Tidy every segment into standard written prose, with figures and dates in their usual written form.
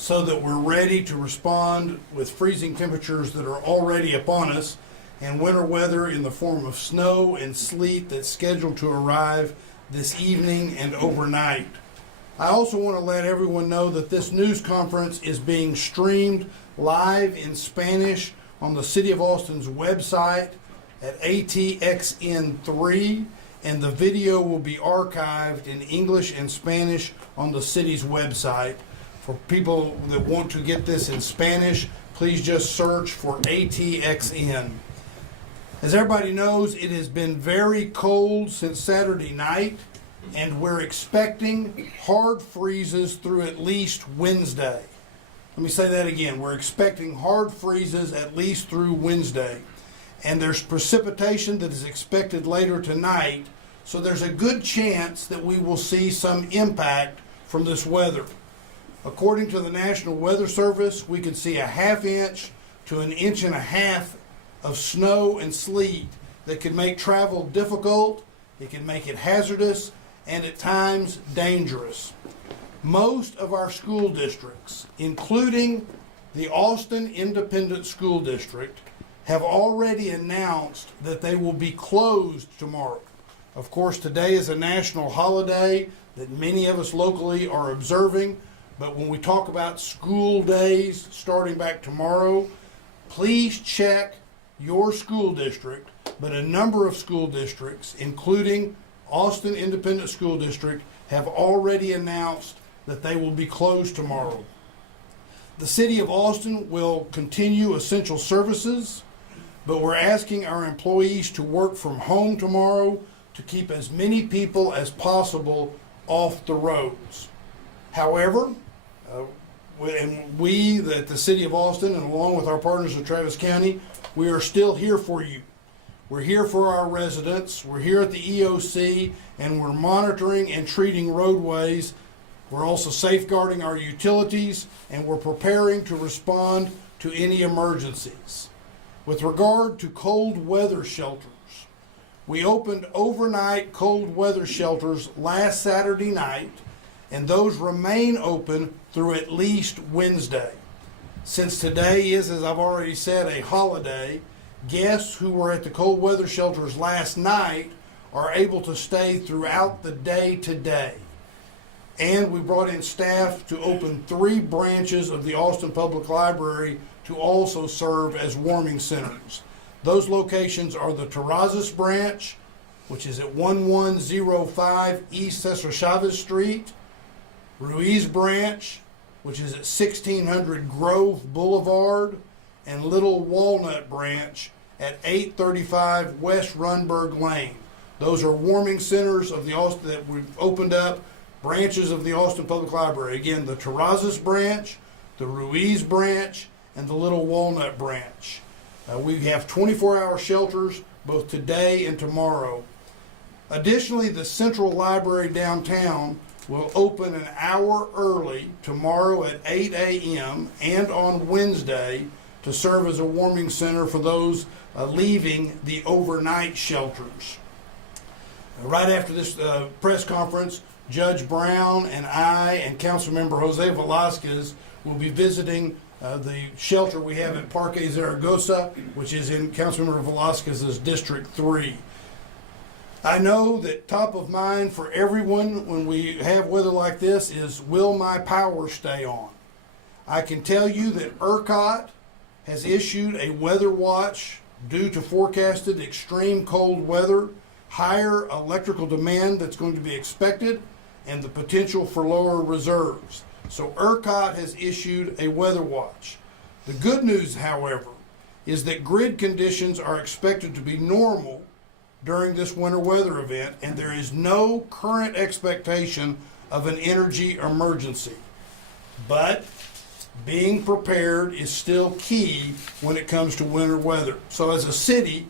so that we're ready to respond with freezing temperatures that are already upon us and winter weather in the form of snow and sleet that's scheduled to arrive this evening and overnight. I also want to let everyone know that this news conference is being streamed live in Spanish on the City of Austin's website at ATXN3, and the video will be archived in English and Spanish on the city's website. For people that want to get this in Spanish, please just search for ATXN. As everybody knows, it has been very cold since Saturday night, and we're expecting hard freezes through at least Wednesday. Let me say that again. We're expecting hard freezes at least through Wednesday. And there's precipitation that is expected later tonight, so there's a good chance that we will see some impact from this weather. According to the National Weather Service, we could see a ½ to 1.5 inches of snow and sleet that could make travel difficult, it can make it hazardous, and at times dangerous. Most of our school districts, including the Austin Independent School District, have already announced that they will be closed tomorrow. Of course, today is a national holiday that many of us locally are observing, but when we talk about school days starting back tomorrow, please check your school district, but a number of school districts, including Austin Independent School District, have already announced that they will be closed tomorrow. The City of Austin will continue essential services, but we're asking our employees to work from home tomorrow to keep as many people as possible off the roads. However, we at the City of Austin, and along with our partners at Travis County, we are still here for you. We're here for our residents. We're here at the EOC, and we're monitoring and treating roadways. We're also safeguarding our utilities, and we're preparing to respond to any emergencies. With regard to cold weather shelters, we opened overnight cold weather shelters last Saturday night, and those remain open through at least Wednesday. Since today is, as I've already said, a holiday, guests who were at the cold weather shelters last night are able to stay throughout the day today. And we brought in staff to open 3 branches of the Austin Public Library to also serve as warming centers. Those locations are the Terrazas branch, which is at 1105 East Cesar Chavez Street, Ruiz branch, which is at 1600 Grove Boulevard, and Little Walnut branch at 835 West Runberg Lane. Those are warming centers of the Austin that we've opened up, branches of the Austin Public Library. Again, the Terrazas branch, the Ruiz branch, and the Little Walnut branch. We have 24-hour shelters both today and tomorrow. Additionally, the Central Library downtown will open an hour early tomorrow at 8 a.m. and on Wednesday to serve as a warming center for those leaving the overnight shelters. Right after this press conference, Judge Brown and I and Councilmember Jose Velasquez will be visiting the shelter we have at Parque Zaragoza, which is in Councilmember Velasquez's District 3. I know that top of mind for everyone when we have weather like this is, will my power stay on? I can tell you that ERCOT has issued a weather watch due to forecasted extreme cold weather, higher electrical demand that's going to be expected, and the potential for lower reserves. So ERCOT has issued a weather watch. The good news, however, is that grid conditions are expected to be normal during this winter weather event, and there is no current expectation of an energy emergency. But being prepared is still key when it comes to winter weather. So as a city,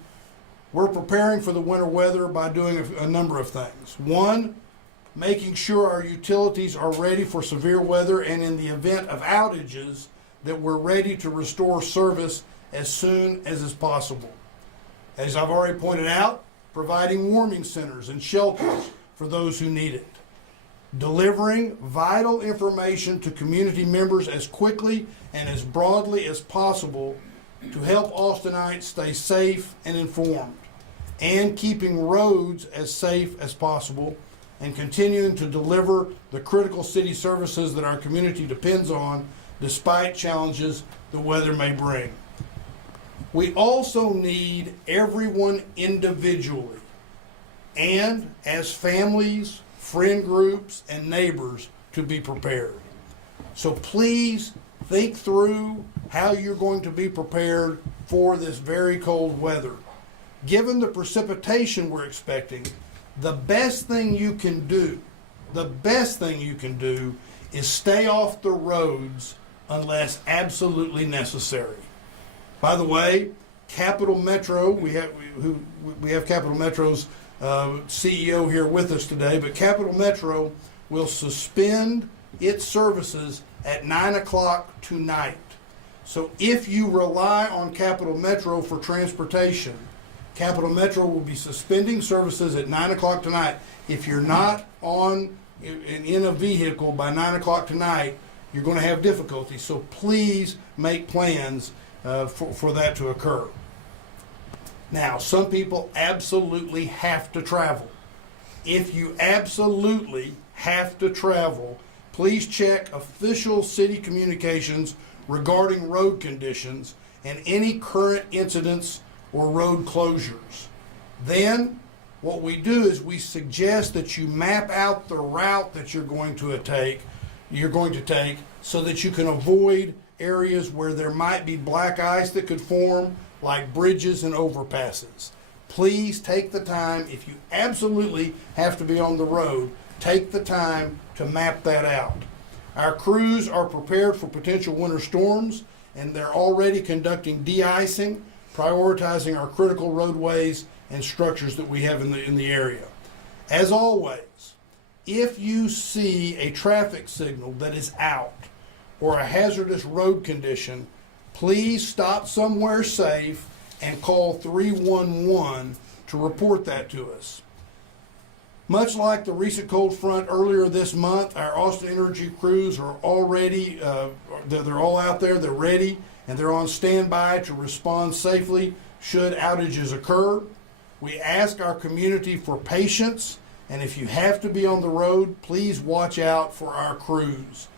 we're preparing for the winter weather by doing a number of things. One, making sure our utilities are ready for severe weather, and in the event of outages, that we're ready to restore service as soon as is possible. As I've already pointed out, providing warming centers and shelters for those who need it. delivering vital information to community members as quickly and as broadly as possible to help Austinites stay safe and informed, and keeping roads as safe as possible, and continuing to deliver the critical city services that our community depends on despite challenges the weather may bring. We also need everyone individually and as families, friend groups, and neighbors to be prepared. So please think through how you're going to be prepared for this very cold weather. Given the precipitation we're expecting, the best thing you can do is stay off the roads unless absolutely necessary. By the way, Capital Metro, we have Capital Metro's CEO here with us today, but Capital Metro will suspend its services at 9 o'clock tonight. So if you rely on Capital Metro for transportation, Capital Metro will be suspending services at 9 o'clock tonight. If you're not in a vehicle by 9 o'clock tonight, you're going to have difficulty. So please make plans for that to occur. Now, some people absolutely have to travel. If you absolutely have to travel, please check official city communications regarding road conditions and any current incidents or road closures. Then, what we do is we suggest that you map out the route that you're going to take so that you can avoid areas where there might be black ice that could form, like bridges and overpasses. Please take the time, if you absolutely have to be on the road, take the time to map that out. Our crews are prepared for potential winter storms, and they're already conducting de-icing, prioritizing our critical roadways and structures that we have in the area. As always, if you see a traffic signal that is out or a hazardous road condition, please stop somewhere safe and call 311 to report that to us. Much like the recent cold front earlier this month, our Austin Energy crews are already, they're all out there, they're ready, and they're on standby to respond safely should outages occur. We ask our community for patience, and if you have to be on the road, please watch out for our crews.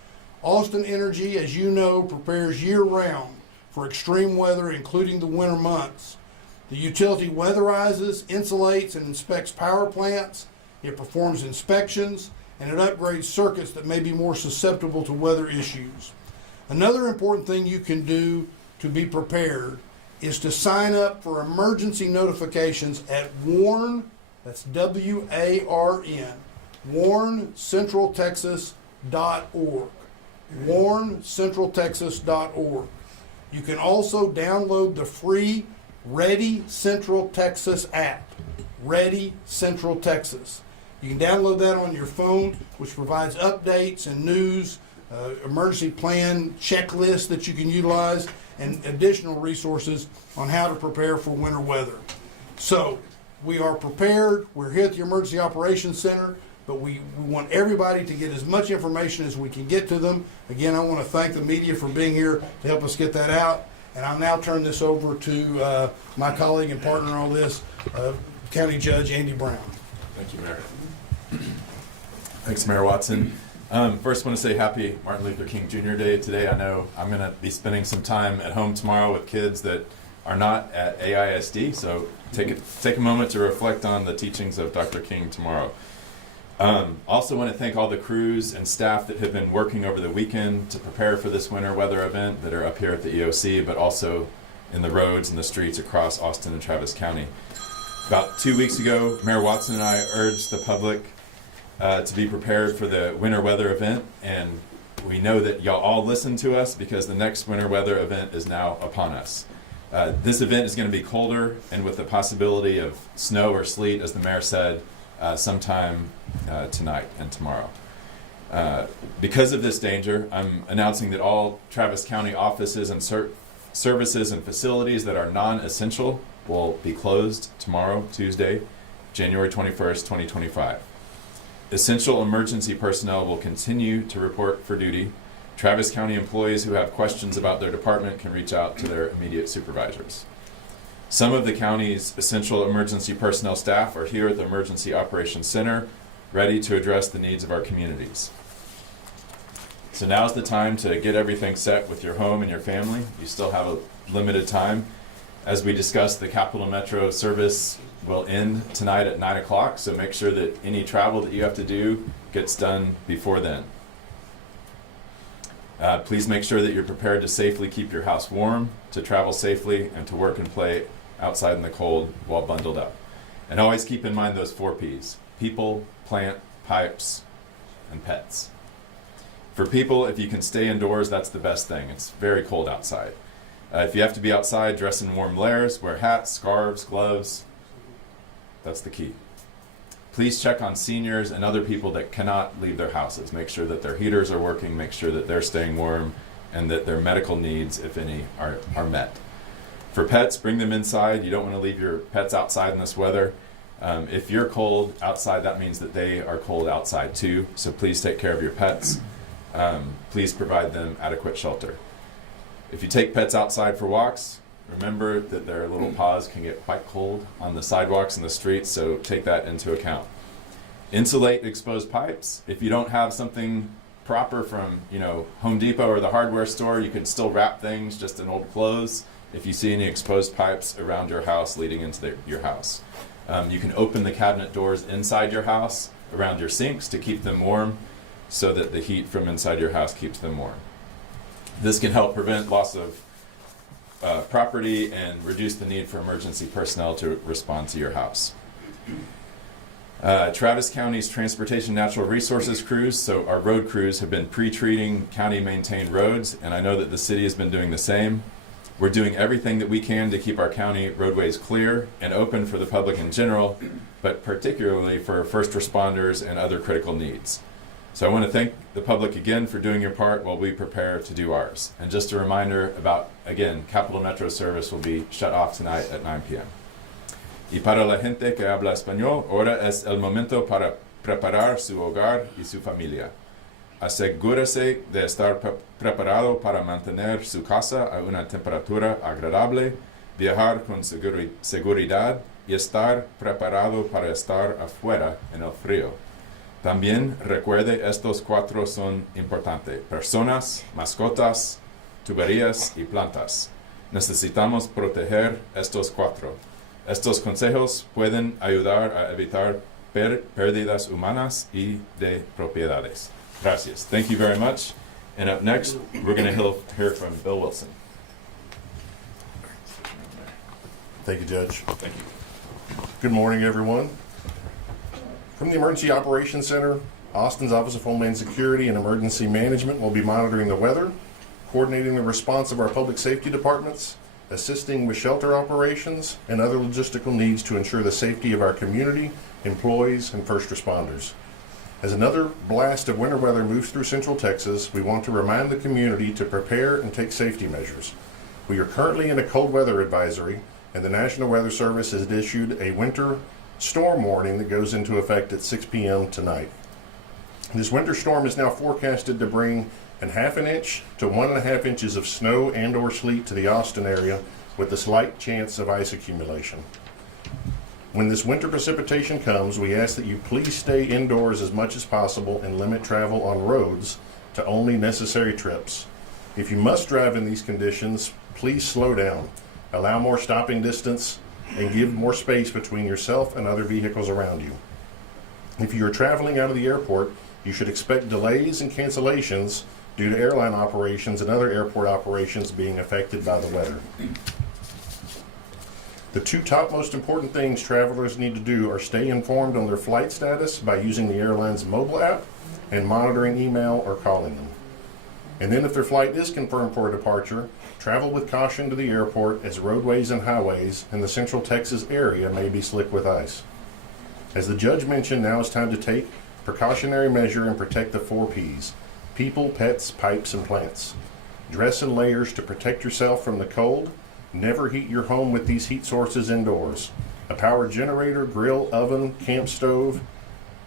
Austin Energy, as you know, prepares year-round for extreme weather, including the winter months. The utility weatherizes, insulates, and inspects power plants. It performs inspections, and it upgrades circuits that may be more susceptible to weather issues. Another important thing you can do to be prepared is to sign up for emergency notifications at WARN, that's W-A-R-N, warncentraltexas.org. warncentraltexas.org. You can also download the free Ready Central Texas app. Ready Central Texas. You can download that on your phone, which provides updates and news, emergency plan checklists that you can utilize, and additional resources on how to prepare for winter weather. So we are prepared. We're here at the Emergency Operations Center, but we want everybody to get as much information as we can get to them. Again, I want to thank the media for being here to help us get that out. And I'll now turn this over to my colleague and partner in all this, County Judge Andy Brown. Thank you, Mayor. Thanks, Mayor Watson. First, I want to say happy Martin Luther King Jr. Day today. I know I'm going to be spending some time at home tomorrow with kids that are not at AISD, so take a moment to reflect on the teachings of Dr. King tomorrow. Also want to thank all the crews and staff that have been working over the weekend to prepare for this winter weather event that are up here at the EOC, but also in the roads and the streets across Austin and Travis County. About 2 weeks ago, Mayor Watson and I urged the public to be prepared for the winter weather event, and we know that y'all all listen to us because the next winter weather event is now upon us. This event is going to be colder and with the possibility of snow or sleet, as the mayor said, sometime tonight and tomorrow. Because of this danger, I'm announcing that all Travis County offices and services and facilities that are non-essential will be closed tomorrow, Tuesday, January 21st, 2025. Essential emergency personnel will continue to report for duty. Travis County employees who have questions about their department can reach out to their immediate supervisors. Some of the county's essential emergency personnel staff are here at the Emergency Operations Center, ready to address the needs of our communities. So now's the time to get everything set with your home and your family. You still have a limited time. As we discussed, the Capital Metro service will end tonight at 9 o'clock, so make sure that any travel that you have to do gets done before then. Please make sure that you're prepared to safely keep your house warm, to travel safely, and to work and play outside in the cold while bundled up. And always keep in mind those 4 Ps: people, plant, pipes, and pets. For people, if you can stay indoors, that's the best thing. It's very cold outside. If you have to be outside, dress in warm layers, wear hats, scarves, gloves. That's the key. Please check on seniors and other people that cannot leave their houses. Make sure that their heaters are working, make sure that they're staying warm, and that their medical needs, if any, are met. For pets, bring them inside. You don't want to leave your pets outside in this weather. If you're cold outside, that means that they are cold outside too. So please take care of your pets. Please provide them adequate shelter. If you take pets outside for walks, remember that their little paws can get quite cold on the sidewalks and the streets, so take that into account. Insulate exposed pipes. If you don't have something proper from, Home Depot or the hardware store, you can still wrap things just in old clothes. If you see any exposed pipes around your house leading into your house. You can open the cabinet doors inside your house around your sinks to keep them warm so that the heat from inside your house keeps them warm. This can help prevent loss of property and reduce the need for emergency personnel to respond to your house. Travis County's Transportation Natural Resources crews, so our road crews, have been pre-treating county-maintained roads, and I know that the city has been doing the same. We're doing everything that we can to keep our county roadways clear and open for the public in general, but particularly for first responders and other critical needs. So I want to thank the public again for doing your part while we prepare to do ours. And just a reminder about, again, Capital Metro service will be shut off tonight at 9 p.m. Y para la gente que habla español, ahora es el momento para preparar su hogar y su familia. Asegúrese de estar preparado para mantener su casa a una temperatura agradable, viajar con seguridad y estar preparado para estar afuera en el frío. También recuerde, estos 4 son importantes: personas, mascotas, tuberías y plantas. Necesitamos proteger estos 4. Estos consejos pueden ayudar a evitar pérdidas humanas y de propiedades. Gracias. Thank you very much. And up next, we're going to hear from Bill Wilson. Thank you, Judge. Thank you. Good morning, everyone. From the Emergency Operations Center, Austin's Office of Homeland Security and Emergency Management will be monitoring the weather, coordinating the response of our public safety departments, assisting with shelter operations, and other logistical needs to ensure the safety of our community, employees, and first responders. As another blast of winter weather moves through Central Texas, we want to remind the community to prepare and take safety measures. We are currently in a cold weather advisory, and the National Weather Service has issued a winter storm warning that goes into effect at 6 p.m. tonight. This winter storm is now forecasted to bring a 1/2 inch to 1.5 inches of snow and or sleet to the Austin area, with a slight chance of ice accumulation. When this winter precipitation comes, we ask that you please stay indoors as much as possible and limit travel on roads to only necessary trips. If you must drive in these conditions, please slow down, allow more stopping distance, and give more space between yourself and other vehicles around you. If you are traveling out of the airport, you should expect delays and cancellations due to airline operations and other airport operations being affected by the weather. The 2 top most important things travelers need to do are stay informed on their flight status by using the airline's mobile app and monitoring email or calling them. And then if their flight is confirmed for a departure, travel with caution to the airport, as roadways and highways in the Central Texas area may be slick with ice. As the judge mentioned, now is time to take precautionary measure and protect the 4 Ps: people, pets, pipes, and plants. Dress in layers to protect yourself from the cold. Never heat your home with these heat sources indoors. A power generator, grill, oven, camp stove,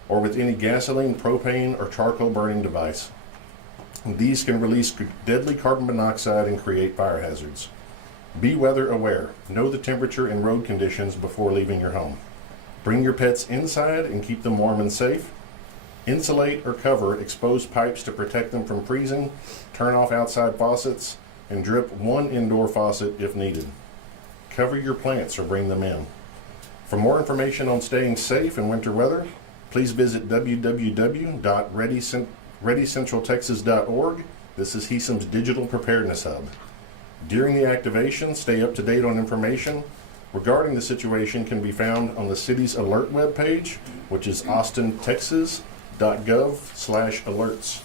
or with any gasoline, propane, or charcoal burning device. These can release deadly carbon monoxide and create fire hazards. Be weather aware. Know the temperature and road conditions before leaving your home. Bring your pets inside and keep them warm and safe. Insulate or cover exposed pipes to protect them from freezing. Turn off outside faucets and drip one indoor faucet if needed. Cover your plants or bring them in. For more information on staying safe in winter weather, please visit www.readycentraltexas.org. This is HESM's digital preparedness hub. During the activation, stay up to date on information regarding the situation can be found on the city's alert webpage, which is austintexas.gov/alerts.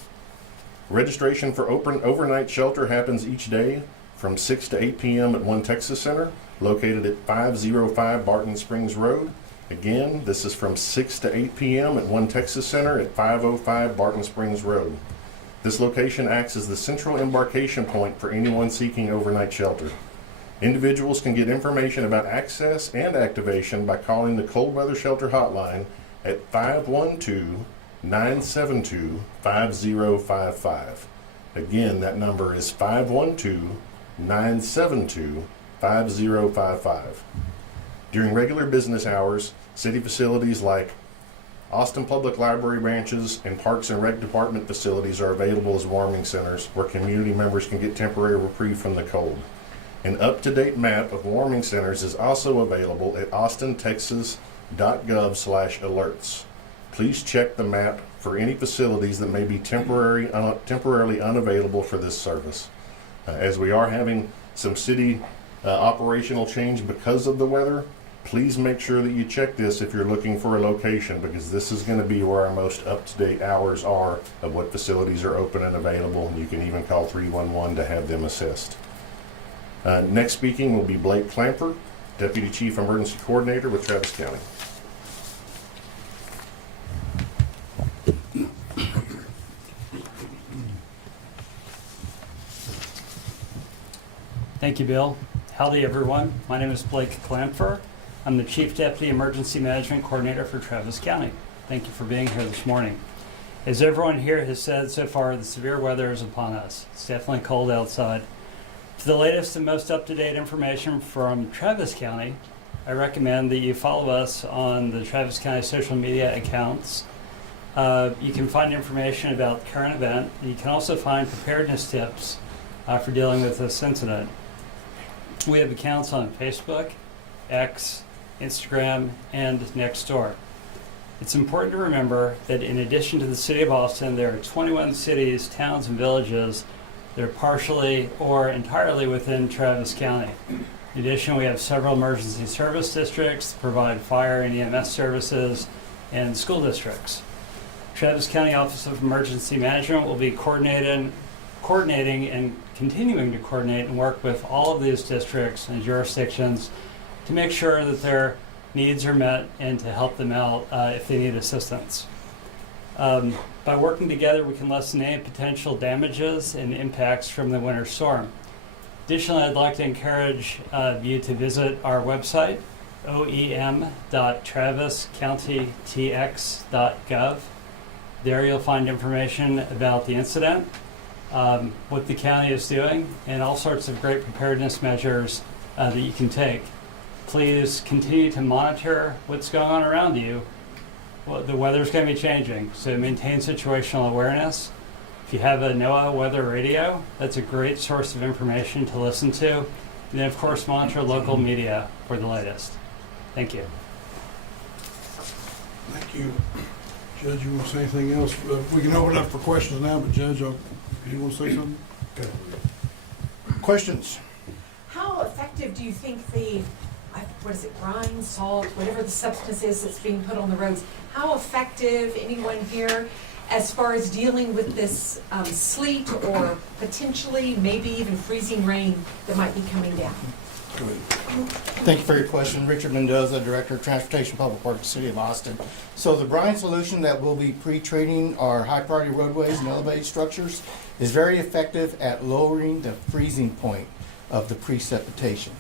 Registration for open overnight shelter happens each day from 6 to 8 p.m. at One Texas Center, located at 505 Barton Springs Road. Again, this is from 6 to 8 p.m. at One Texas Center at 505 Barton Springs Road. This location acts as the central embarkation point for anyone seeking overnight shelter. Individuals can get information about access and activation by calling the Cold Weather Shelter Hotline at 512-972-5055. Again, that number is 512-972-5055. During regular business hours, city facilities like Austin Public Library branches and Parks and Rec Department facilities are available as warming centers where community members can get temporary reprieve from the cold. An up-to-date map of warming centers is also available at austintexas.gov/alerts. Please check the map for any facilities that may be temporarily unavailable for this service. As we are having some city operational change because of the weather, please make sure that you check this if you're looking for a location, because this is going to be where our most up-to-date hours are of what facilities are open and available. You can even call 311 to have them assist. Next speaking will be Blake Clamper, Deputy Chief Emergency Coordinator with Travis County. Thank you, Bill. Howdy, everyone. My name is Blake Clamper. I'm the Chief Deputy Emergency Management Coordinator for Travis County. Thank you for being here this morning. As everyone here has said so far, the severe weather is upon us. It's definitely cold outside. For the latest and most up-to-date information from Travis County, I recommend that you follow us on the Travis County social media accounts. You can find information about the current event. You can also find preparedness tips for dealing with this incident. We have accounts on Facebook, X, Instagram, and Nextdoor. It's important to remember that in addition to the city of Austin, there are 21 cities, towns, and villages that are partially or entirely within Travis County. In addition, we have several emergency service districts that provide fire and EMS services, and school districts. Travis County Office of Emergency Management will be coordinating and continuing to coordinate and work with all of these districts and jurisdictions to make sure that their needs are met and to help them out if they need assistance. By working together, we can lessen any potential damages and impacts from the winter storm. Additionally, I'd like to encourage you to visit our website, oem.traviscountytx.gov. There you'll find information about the incident, what the county is doing, and all sorts of great preparedness measures that you can take. Please continue to monitor what's going on around you. Well, the weather's going to be changing, so maintain situational awareness. If you have a NOAA weather radio, that's a great source of information to listen to. And then, of course, monitor local media for the latest. Thank you. Thank you. Judge, you want to say anything else? We can open it up for questions now, but Judge, you want to say something? Okay. Questions? How effective do you think the, what is it, brine, salt, whatever the substance is that's being put on the roads, how effective, anyone here, as far as dealing with this sleet or potentially maybe even freezing rain that might be coming down? Go ahead. Thank you for your question. Richard Mendoza, Director of Transportation Public Works, City of Austin. So the brine solution that we'll be pre-treating our high-priority roadways and elevated structures is very effective at lowering the freezing point of the precipitation.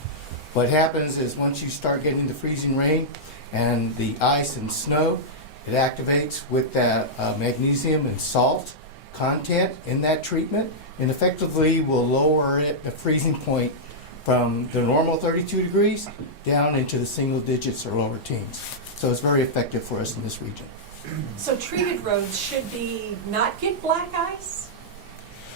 What happens is once you start getting the freezing rain and the ice and snow, It activates with that magnesium and salt content in that treatment, and effectively will lower it, the freezing point, from the normal 32 degrees down into the single digits or lower teens. So it's very effective for us in this region. So treated roads should be, not get black ice?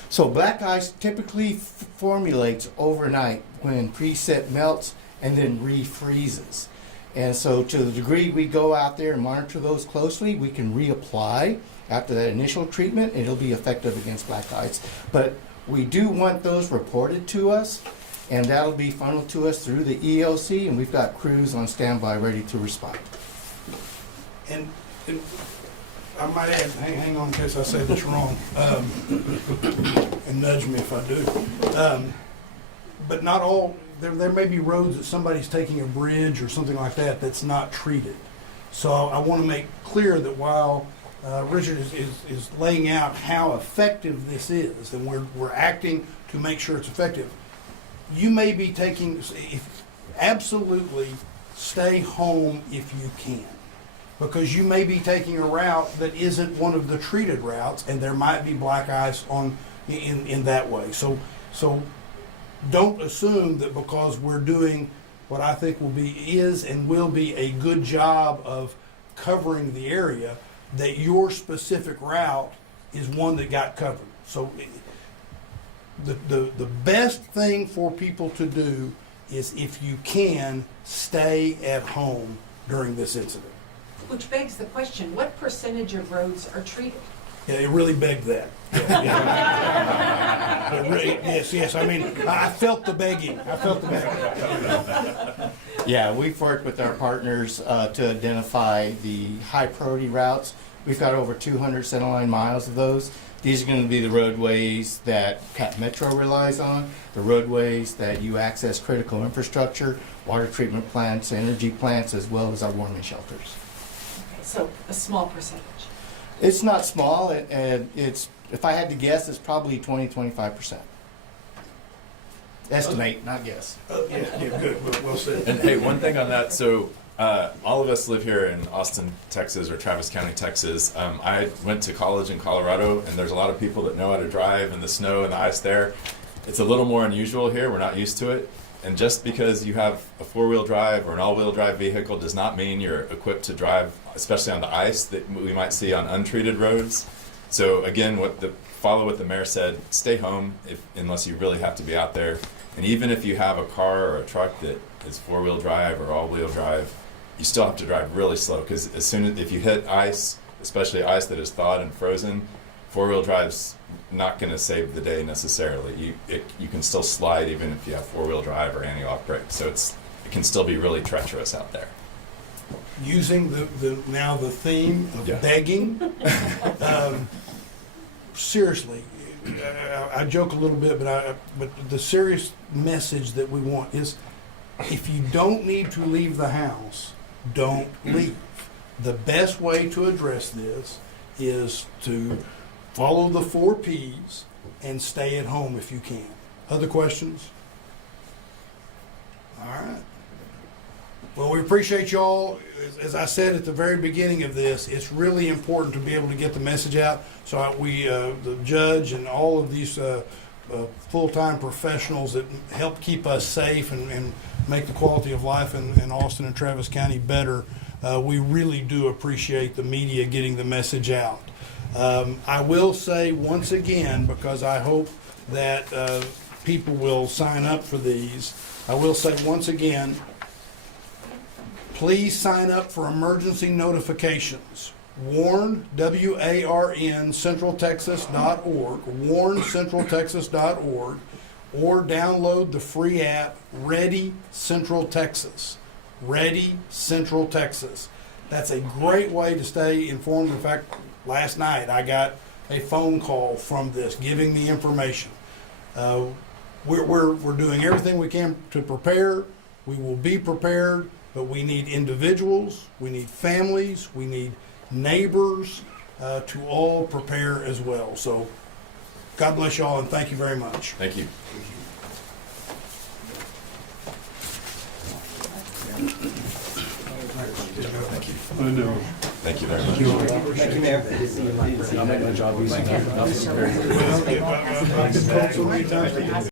So black ice typically formulates overnight when preset melts and then refreezes. And so to the degree we go out there and monitor those closely, we can reapply after that initial treatment, and it'll be effective against black ice. But we do want those reported to us, and that'll be funneled to us through the EOC, and we've got crews on standby ready to respond. And I might add, hang on in case I say this wrong, and nudge me if I do. But not all, there may be roads that somebody's taking a bridge or something like that that's not treated. So I want to make clear that while Richard is laying out how effective this is, and we're acting to make sure it's effective, you may be taking, absolutely stay home if you can. Because you may be taking a route that isn't one of the treated routes, and there might be black ice in that way. So don't assume that because we're doing what I think is and will be a good job of covering the area, that your specific route is one that got covered. So the best thing for people to do is, if you can, stay at home during this incident. Which begs the question, what percentage of roads are treated? Yeah, it really begged that. Yes. I mean, I felt the begging. Yeah, we've worked with our partners to identify the high priority routes. We've got over 200 centerline miles of those. These are going to be the roadways that Cat Metro relies on, the roadways that you access critical infrastructure, water treatment plants, energy plants, as well as our warming shelters. Okay, so a small percentage. It's not small, and it's, if I had to guess, it's probably 20-25%. Estimate, not guess. Yeah, good. Well said. And hey, one thing on that. So all of us live here in Austin, Texas, or Travis County, Texas. I went to college in Colorado, and there's a lot of people that know how to drive in the snow and the ice there. It's a little more unusual here. We're not used to it. And just because you have a four-wheel drive or an all-wheel drive vehicle does not mean you're equipped to drive, especially on the ice that we might see on untreated roads. So again, follow what the mayor said, stay home unless you really have to be out there. And even if you have a car or a truck that is four-wheel drive or all-wheel drive, you still have to drive really slow, because if you hit ice, especially ice that is thawed and frozen, four-wheel drive's not going to save the day necessarily. You can still slide even if you have four-wheel drive or anti-lock brakes. So it can still be really treacherous out there. Using the theme of begging, seriously, I joke a little bit, but the serious message that we want is, if you don't need to leave the house, don't leave. The best way to address this is to follow the 4 Ps and stay at home if you can. Other questions? All right. Well, we appreciate y'all. As I said at the very beginning of this, it's really important to be able to get the message out. So the judge and all of these full-time professionals that help keep us safe and make the quality of life in Austin and Travis County better, we really do appreciate the media getting the message out. I will say once again, because I hope that people will sign up for these, I will say once again, please sign up for emergency notifications. Warn, W-A-R-N, centraltexas.org, warncentraltexas.org, or download the free app, Ready Central Texas. Ready Central Texas. That's a great way to stay informed. In fact, last night I got a phone call from this giving me information. We're doing everything we can to prepare. We will be prepared, but we need individuals, we need families, we need neighbors to all prepare as well. So God bless y'all, and thank you very much. Thank you. I know. Thank you very much. Thank you, Mayor. So many times to get